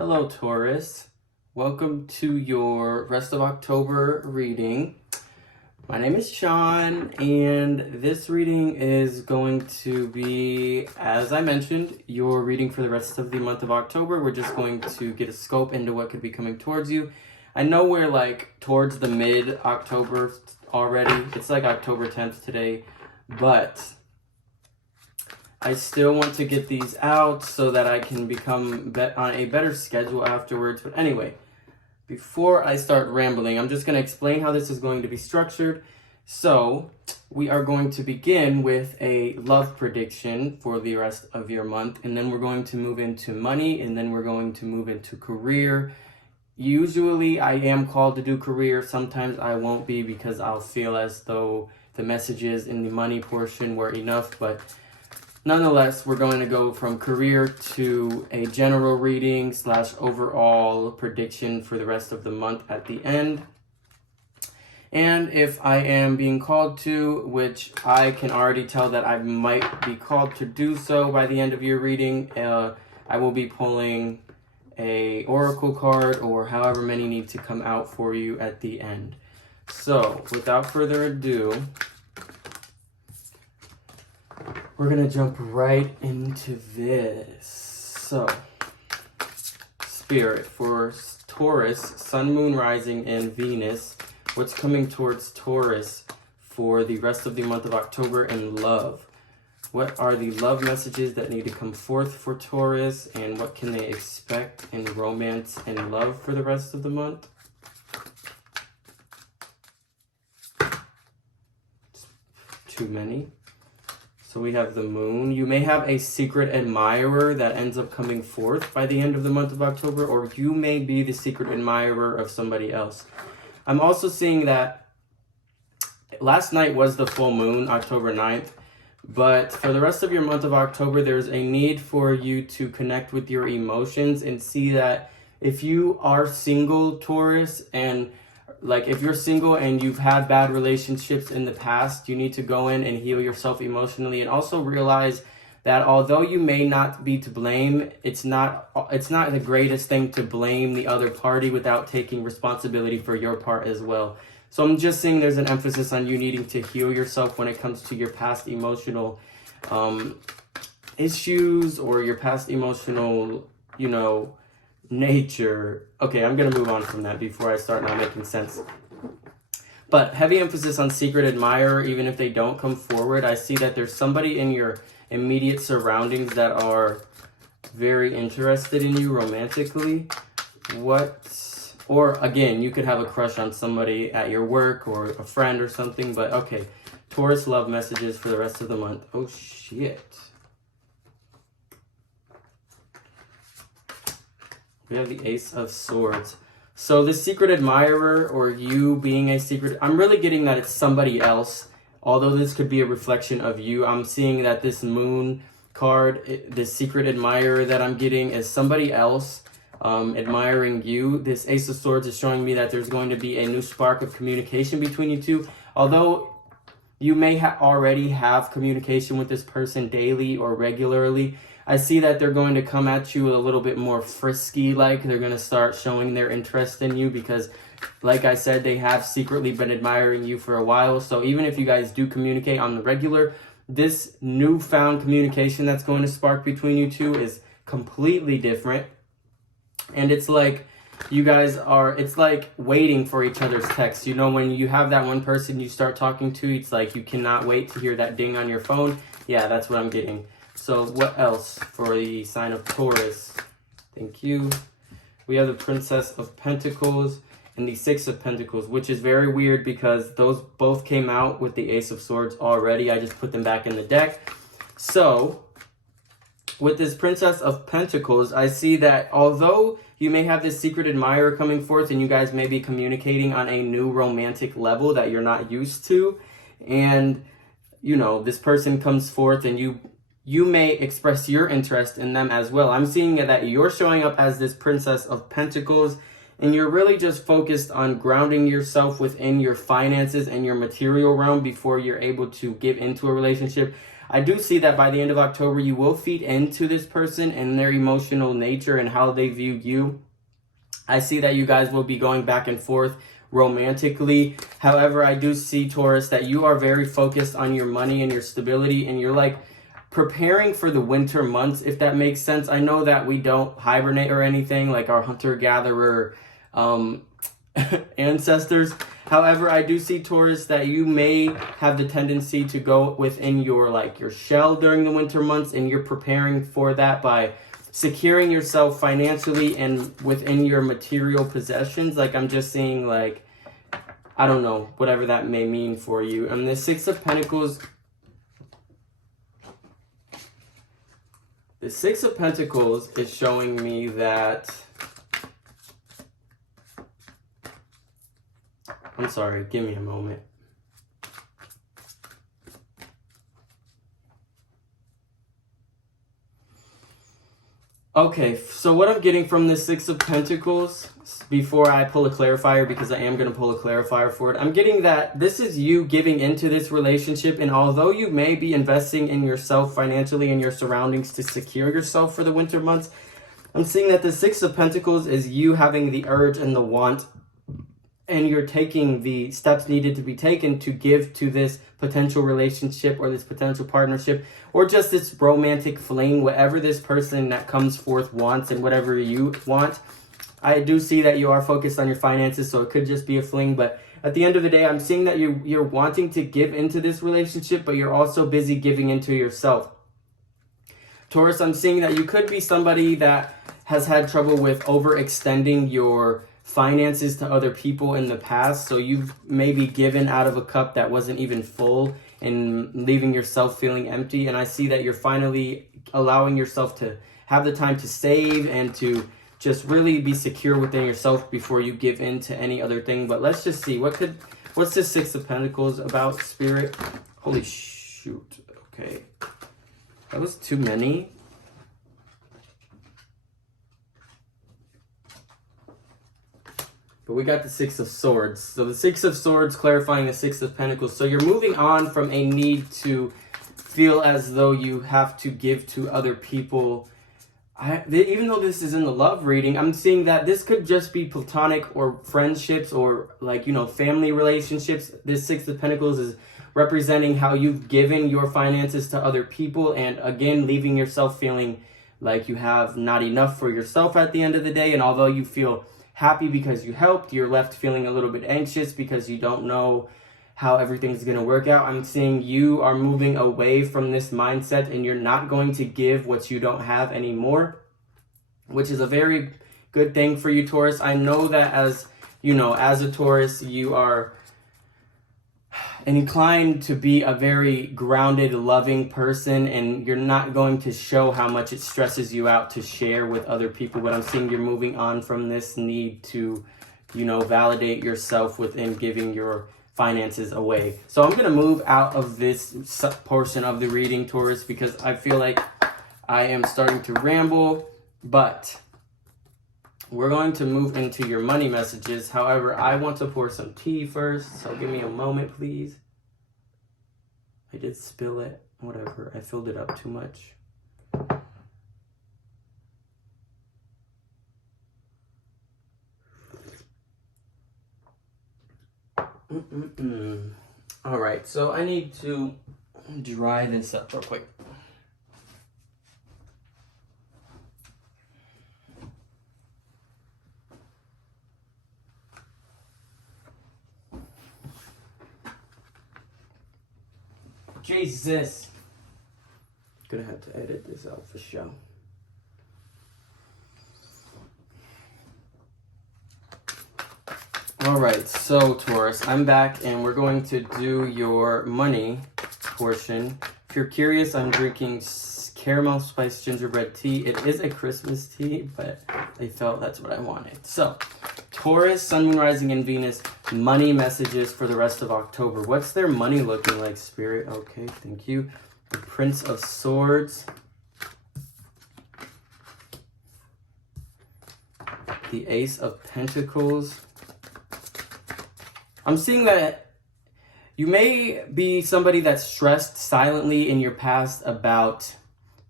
Hello, Taurus. Welcome to your rest of October reading. My name is Sean, and this reading is going to be, as I mentioned, your reading for the rest of the month of October. We're just going to get a scope into what could be coming towards you. I know we're like towards the mid-October already. It's like October 10th today, but I still want to get these out so that I can become on a better schedule afterwards. But anyway, before I start rambling, I'm just going to explain how this is going to be structured. So we are going to begin with a love prediction for the rest of your month, and then we're going to move into money, and then we're going to move into career. Usually I am called to do career. Sometimes I won't be because I'll feel as though the messages in the money portion were enough, but nonetheless, we're going to go from career to a general reading / overall prediction for the rest of the month at the end. And if I am being called to, which I can already tell that I might be called to do so by the end of your reading, I will be pulling a oracle card or however many need to come out for you at the end. So without further ado, we're going to jump right into this. So, Spirit, for Taurus, Sun, Moon, Rising, and Venus, what's coming towards Taurus for the rest of the month of October in love? What are the love messages that need to come forth for Taurus, and what can they expect in romance and love for the rest of the month? Too many. So we have the moon. You may have a secret admirer that ends up coming forth by the end of the month of October, or you may be the secret admirer of somebody else. I'm also seeing that last night was the full moon, October 9th, but for the rest of your month of October, there's a need for you to connect with your emotions and see that if you are single, Taurus, and like if you're single and you've had bad relationships in the past, you need to go in and heal yourself emotionally, and also realize that although you may not be to blame, it's not the greatest thing to blame the other party without taking responsibility for your part as well. So I'm just saying there's an emphasis on you needing to heal yourself when it comes to your past emotional issues or your past emotional, nature. Okay, I'm gonna move on from that before I start not making sense. But heavy emphasis on secret admirer, even if they don't come forward. I see that there's somebody in your immediate surroundings that are very interested in you romantically. Or again, you could have a crush on somebody at your work or a friend or something, but okay. Taurus love messages for the rest of the month. Oh shit. We have the Ace of Swords. So the secret admirer, or you being a secret, I'm really getting that it's somebody else. Although this could be a reflection of you, I'm seeing that this moon card, the secret admirer that I'm getting, is somebody else admiring you. This Ace of Swords is showing me that there's going to be a new spark of communication between you two. Although you may already have communication with this person daily or regularly, I see that they're going to come at you a little bit more frisky, like they're going to start showing their interest in you because, like I said, they have secretly been admiring you for a while. So even if you guys do communicate on the regular, this newfound communication that's going to spark between you two is completely different. And it's like you guys are, it's like waiting for each other's texts. When you have that one person you start talking to, it's like you cannot wait to hear that ding on your phone. Yeah, that's what I'm getting. So what else for the sign of Taurus? Thank you. We have the Princess of Pentacles and the Six of Pentacles, which is very weird because those both came out with the Ace of Swords already. I just put them back in the deck. So with this Princess of Pentacles, I see that although you may have this secret admirer coming forth and you guys may be communicating on a new romantic level that you're not used to, and this person comes forth and you may express your interest in them as well. I'm seeing that you're showing up as this Princess of Pentacles, and you're really just focused on grounding yourself within your finances and your material realm before you're able to get into a relationship. I do see that by the end of October, you will feed into this person and their emotional nature and how they view you. I see that you guys will be going back and forth romantically. However, I do see, Taurus, that you are very focused on your money and your stability, and you're like preparing for the winter months, if that makes sense. I know that we don't hibernate or anything like our hunter-gatherer ancestors. However, I do see, Taurus, that you may have the tendency to go within your shell during the winter months, and you're preparing for that by securing yourself financially and within your material possessions. Like, I'm just seeing, like, I don't know, whatever that may mean for you. And the Six of Pentacles, the Six of Pentacles is showing me that, I'm sorry, give me a moment. Okay, so what I'm getting from the Six of Pentacles, before I pull a clarifier, because I am going to pull a clarifier for it, I'm getting that this is you giving into this relationship, and although you may be investing in yourself financially and your surroundings to secure yourself for the winter months, I'm seeing that the Six of Pentacles is you having the urge and the want, and you're taking the steps needed to be taken to give to this potential relationship or this potential partnership or just this romantic fling, whatever this person that comes forth wants and whatever you want. I do see that you are focused on your finances, so it could just be a fling, but at the end of the day, I'm seeing that you're wanting to give into this relationship, but you're also busy giving into yourself. Taurus, I'm seeing that you could be somebody that has had trouble with overextending your finances to other people in the past, so you've maybe given out of a cup that wasn't even full and leaving yourself feeling empty. And I see that you're finally allowing yourself to have the time to save and to just really be secure within yourself before you give in to any other thing. But let's just see, what's this Six of Pentacles about, Spirit? Holy shoot. Okay, that was too many. But we got the Six of Swords. So the Six of Swords clarifying the Six of Pentacles. So you're moving on from a need to feel as though you have to give to other people. Even though this is in the love reading, I'm seeing that this could just be platonic or friendships or family relationships. This Six of Pentacles is representing how you've given your finances to other people, and again, leaving yourself feeling like you have not enough for yourself at the end of the day. And although you feel happy because you helped, you're left feeling a little bit anxious because you don't know how everything's going to work out. I'm seeing you are moving away from this mindset, and you're not going to give what you don't have anymore, which is a very good thing for you, Taurus. I know that as a Taurus, you are inclined to be a very grounded, loving person, and you're not going to show how much it stresses you out to share with other people. But I'm seeing you're moving on from this need to, validate yourself within giving your finances away. So I'm going to move out of this portion of the reading, Taurus, because I feel like I am starting to ramble, but we're going to move into your money messages. However, I want to pour some tea first, so give me a moment, please. I did spill it. Whatever. I filled it up too much. All right, so I need to dry this up real quick. Jesus. Gonna have to edit this out for sure. Alright, so Taurus, I'm back and we're going to do your money portion. If you're curious, I'm drinking caramel spiced gingerbread tea. It is a Christmas tea, but I felt that's what I wanted. So, Taurus, Sun, Moon, Rising, and Venus, money messages for the rest of October. What's their money looking like, Spirit? Okay, thank you. The Prince of Swords. The Ace of Pentacles. I'm seeing that You may be somebody that's stressed silently in your past about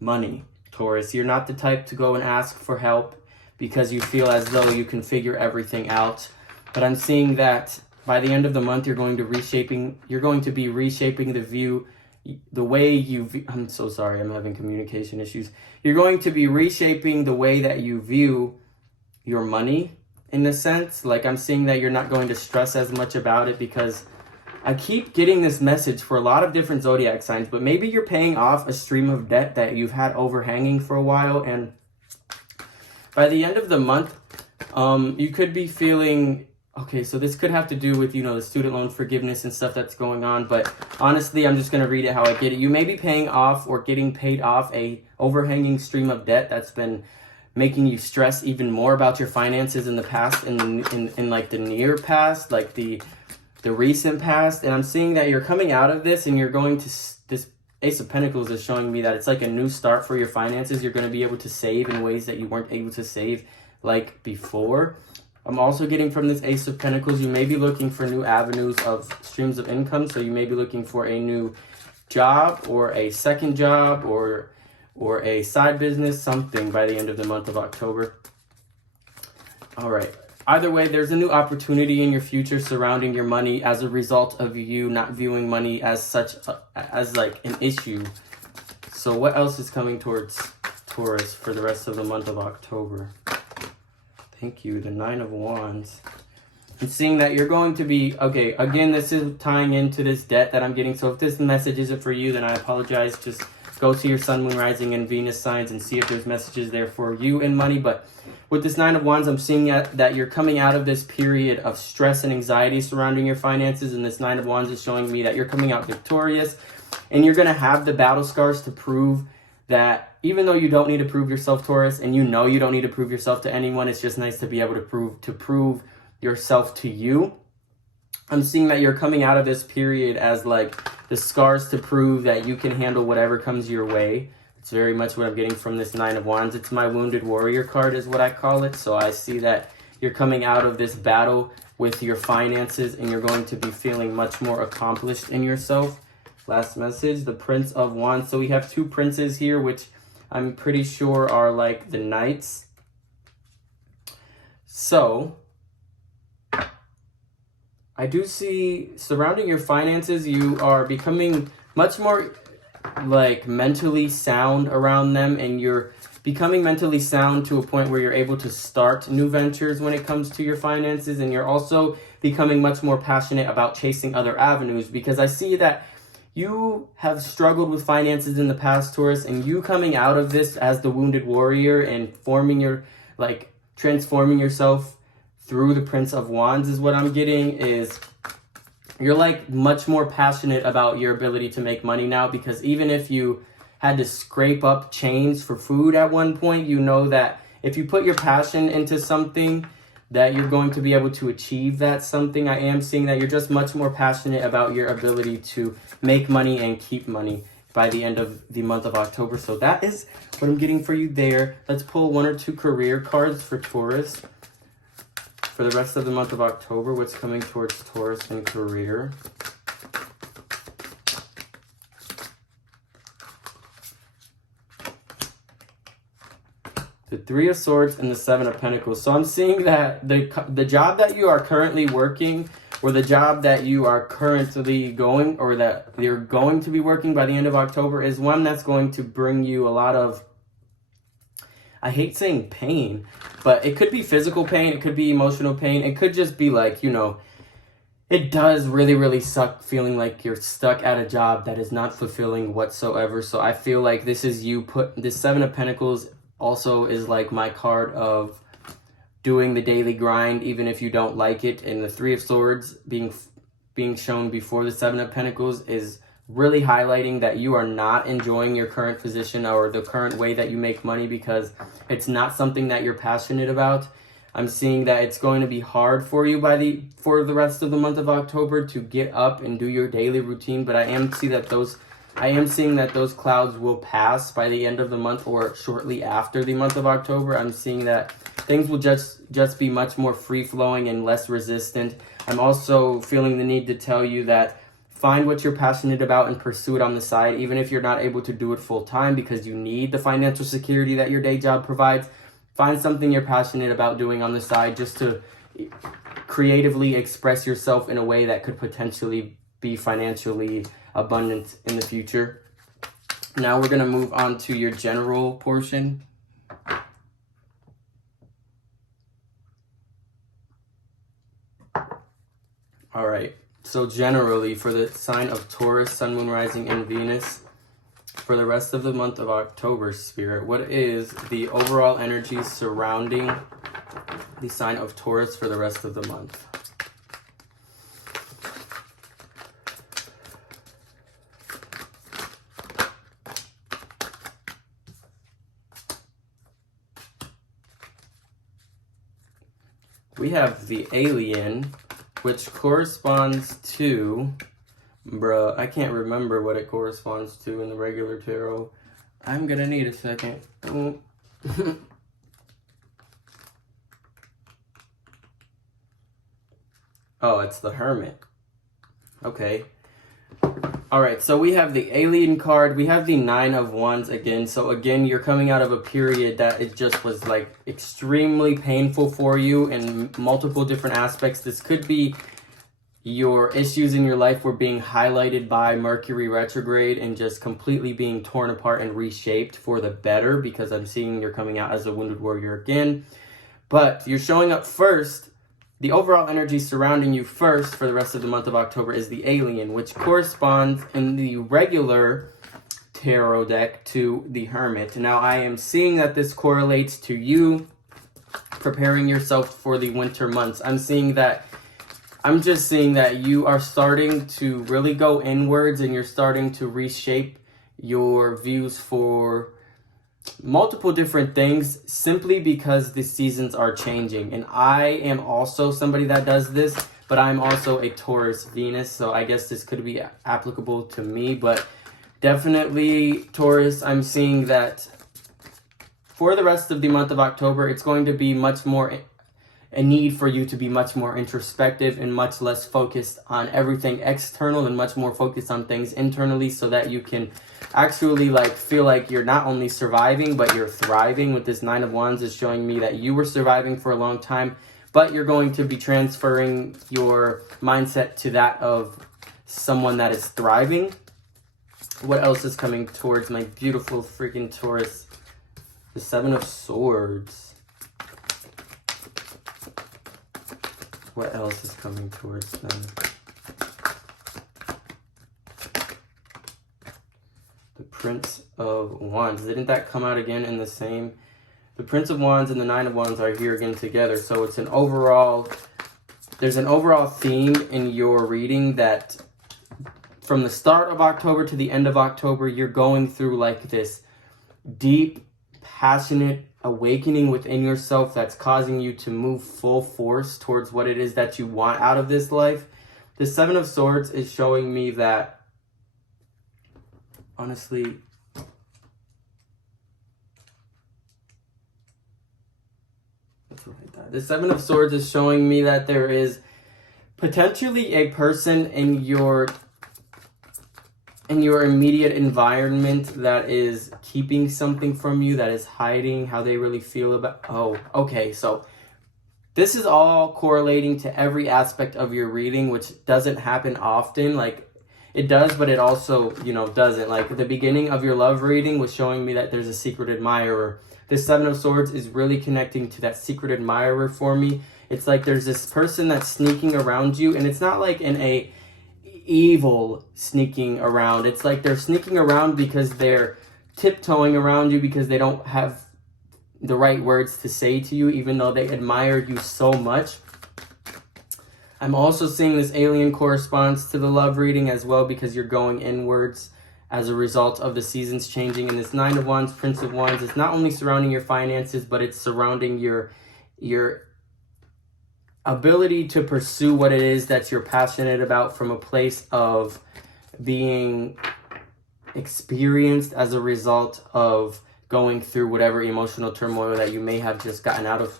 money, Taurus. You're not the type to go and ask for help because you feel as though you can figure everything out. But I'm seeing that by the end of the month, you're going to be reshaping the way you I'm so sorry, I'm having communication issues. You're going to be reshaping the way that you view your money, in a sense. Like, I'm seeing that you're not going to stress as much about it, because I keep getting this message for a lot of different zodiac signs, but maybe you're paying off a stream of debt that you've had overhanging for a while, and by the end of the month, you could be feeling, okay, so this could have to do with, the student loan forgiveness and stuff that's going on, but honestly, I'm just going to read it how I get it. You may be paying off or getting paid off a overhanging stream of debt that's been making you stress even more about your finances in the past, in like the near past, like the recent past. And I'm seeing that you're coming out of this, and you're going to, this Ace of Pentacles is showing me that it's like a new start for your finances. You're going to be able to save in ways that you weren't able to save like before. I'm also getting from this Ace of Pentacles, you may be looking for new avenues of streams of income. So you may be looking for a new job or a second job or a side business, something by the end of the month of October. All right. Either way, there's a new opportunity in your future surrounding your money as a result of you not viewing money as such as like an issue. So what else is coming towards Taurus for the rest of the month of October? Thank you. The 9 of Wands. I'm seeing that you're going to be, okay, again, this is tying into this debt that I'm getting. So if this message isn't for you, then I apologize. Just go to your Sun, Moon, Rising, and Venus signs and see if there's messages there for you in money. But with this 9 of Wands, I'm seeing that you're coming out of this period of stress and anxiety surrounding your finances. And this 9 of Wands is showing me that you're coming out victorious. And you're going to have the battle scars to prove that even though you don't need to prove yourself, Taurus, and you don't need to prove yourself to anyone, it's just nice to be able to prove yourself to you. I'm seeing that you're coming out of this period as like the scars to prove that you can handle whatever comes your way. It's very much what I'm getting from this 9 of Wands. It's my Wounded Warrior card is what I call it. So I see that you're coming out of this battle with your finances, and you're going to be feeling much more accomplished in yourself. Last message, the Prince of Wands. So we have 2 princes here, which I'm pretty sure are like the knights. So I do see surrounding your finances, you are becoming much more like mentally sound around them, and you're becoming mentally sound to a point where you're able to start new ventures when it comes to your finances. And you're also becoming much more passionate about chasing other avenues, because I see that you have struggled with finances in the past, Taurus, and you coming out of this as the Wounded Warrior and transforming yourself through the Prince of Wands is what I'm getting. Is you're like much more passionate about your ability to make money now, because even if you had to scrape up change for food at one point, you know that if you put your passion into something, that you're going to be able to achieve that something. I am seeing that you're just much more passionate about your ability to make money and keep money by the end of the month of October. So that is what I'm getting for you there. Let's pull 1 or 2 career cards for Taurus for the rest of the month of October. What's coming towards Taurus in career? The 3 of Swords and the 7 of Pentacles. So I'm seeing that the job that you are currently working, or the job that you are currently going, or that you're going to be working by the end of October, is one that's going to bring you a lot of, I hate saying pain, but it could be physical pain, it could be emotional pain, it could just be like, it does really, really suck feeling like you're stuck at a job that is not fulfilling whatsoever. So I feel like this is this 7 of Pentacles also is like my card of doing the daily grind, even if you don't like it. And the 3 of Swords being shown before the 7 of Pentacles is really highlighting that you are not enjoying your current position or the current way that you make money, because it's not something that you're passionate about. I'm seeing that it's going to be hard for you for the rest of the month of October to get up and do your daily routine, but I am seeing that those clouds will pass by the end of the month or shortly after the month of October. I'm seeing that things will just be much more free-flowing and less resistant. I'm also feeling the need to tell you that Find what you're passionate about and pursue it on the side, even if you're not able to do it full time because you need the financial security that your day job provides. Find something you're passionate about doing on the side just to creatively express yourself in a way that could potentially be financially abundant in the future. Now we're going to move on to your general portion. All right. So generally, for the sign of Taurus, Sun, Moon, Rising, and Venus, for the rest of the month of October, Spirit, what is the overall energy surrounding the sign of Taurus for the rest of the month? We have the Alien, which corresponds to, I can't remember what it corresponds to in the regular tarot. I'm gonna need a second. Oh, it's the Hermit. Okay. All right, so we have the Alien card. We have the Nine of Wands again. So again, you're coming out of a period that it just was like extremely painful for you in multiple different aspects. This could be your issues in your life were being highlighted by Mercury retrograde and just completely being torn apart and reshaped for the better, because I'm seeing you're coming out as a wounded warrior again. But you're showing up first. The overall energy surrounding you first for the rest of the month of October is the Alien, which corresponds in the regular tarot deck to the Hermit. Now, I am seeing that this correlates to you preparing yourself for the winter months. I'm just seeing that you are starting to really go inwards and you're starting to reshape your views for multiple different things simply because the seasons are changing. And I am also somebody that does this, but I'm also a Taurus Venus, so I guess this could be applicable to me. But definitely Taurus, I'm seeing that for the rest of the month of October, it's going to be much more a need for you to be much more introspective and much less focused on everything external and much more focused on things internally, so that you can actually feel like you're not only surviving but you're thriving. With this Nine of Wands is showing me that you were surviving for a long time, but you're going to be transferring your mindset to that of someone that is thriving. What else is coming towards my beautiful freaking Taurus? The Seven of Swords. What else is coming towards them? The Prince of Wands. Didn't that come out again in the same? The Prince of Wands and the Nine of Wands are here again together. So it's an overall, there's an overall theme in your reading that from the start of October to the end of October, you're going through like this deep, passionate awakening within yourself that's causing you to move full force towards what it is that you want out of this life. The Seven of Swords is showing me that, honestly, let's write that. The Seven of Swords is showing me that there is potentially a person in your immediate environment that is keeping something from you, that is hiding how they really feel about. Oh, okay. So this is all correlating to every aspect of your reading, which doesn't happen often. Like it does, but it also, doesn't. Like the beginning of your love reading was showing me that there's a secret admirer. This Seven of Swords is really connecting to that secret admirer for me. It's like there's this person that's sneaking around you, and it's not like in a evil sneaking around. It's like they're sneaking around because they're tiptoeing around you because they don't have the right words to say to you, even though they admire you so much. I'm also seeing this Alien corresponds to the love reading as well, because you're going inwards as a result of the seasons changing. And this Nine of Wands, Prince of Wands, is not only surrounding your finances, but it's surrounding your ability to pursue what it is that you're passionate about from a place of being experienced as a result of going through whatever emotional turmoil that you may have just gotten out of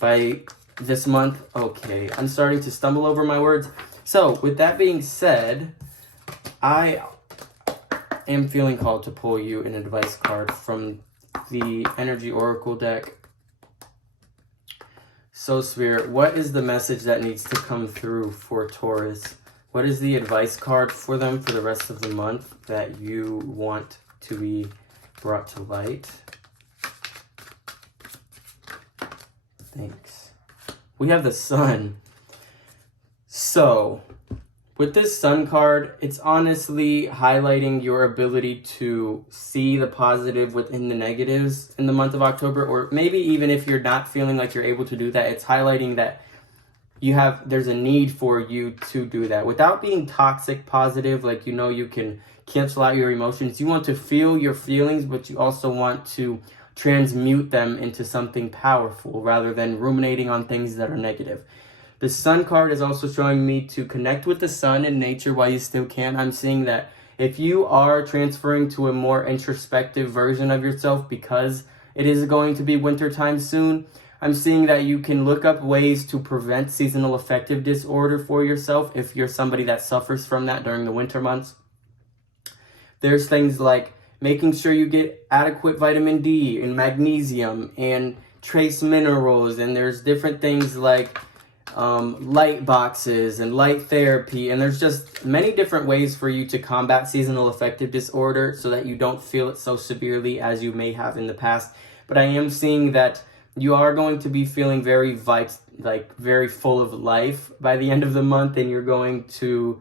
by this month. Okay, I'm starting to stumble over my words. So with that being said, I am feeling called to pull you an advice card from the Energy Oracle deck. So, Spirit, what is the message that needs to come through for Taurus? What is the advice card for them for the rest of the month that you want to be brought to light? Thanks. We have the Sun. So, with this Sun card, it's honestly highlighting your ability to see the positive within the negatives in the month of October, or maybe even if you're not feeling like you're able to do that, it's highlighting that there's a need for you to do that without being toxic positive. Like, you can cancel out your emotions. You want to feel your feelings, but you also want to transmute them into something powerful rather than ruminating on things that are negative. The Sun card is also showing me to connect with the sun and nature while you still can. I'm seeing that if you are transferring to a more introspective version of yourself because it is going to be wintertime soon, I'm seeing that you can look up ways to prevent seasonal affective disorder for yourself if you're somebody that suffers from that during the winter months. There's things like making sure you get adequate vitamin D and magnesium and trace minerals, and there's different things like light boxes and light therapy, and there's just many different ways for you to combat seasonal affective disorder so that you don't feel it so severely as you may have in the past. But I am seeing that you are going to be feeling very full of life by the end of the month, and you're going to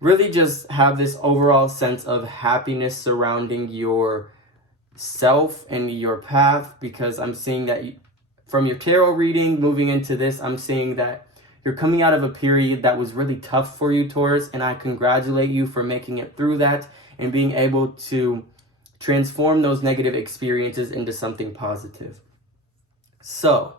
really just have this overall sense of happiness surrounding your self and your path, because I'm seeing that from your tarot reading moving into this, I'm seeing that you're coming out of a period that was really tough for you, Taurus, and I congratulate you for making it through that and being able to transform those negative experiences into something positive. So,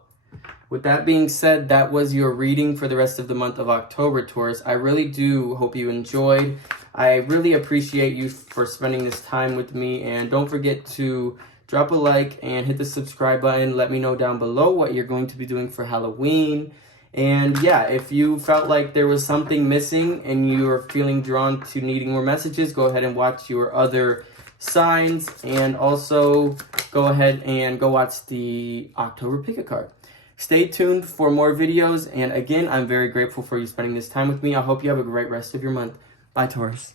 with that being said, that was your reading for the rest of the month of October, Taurus. I really do hope you enjoyed. I really appreciate you for spending this time with me, and don't forget to drop a like and hit the subscribe button. Let me know down below what you're going to be doing for Halloween. And yeah, if you felt like there was something missing and you're feeling drawn to needing more messages, go ahead and watch your other signs, and also go ahead and go watch the October pick a card. Stay tuned for more videos, and again, I'm very grateful for you spending this time with me. I hope you have a great rest of your month. Bye, Taurus.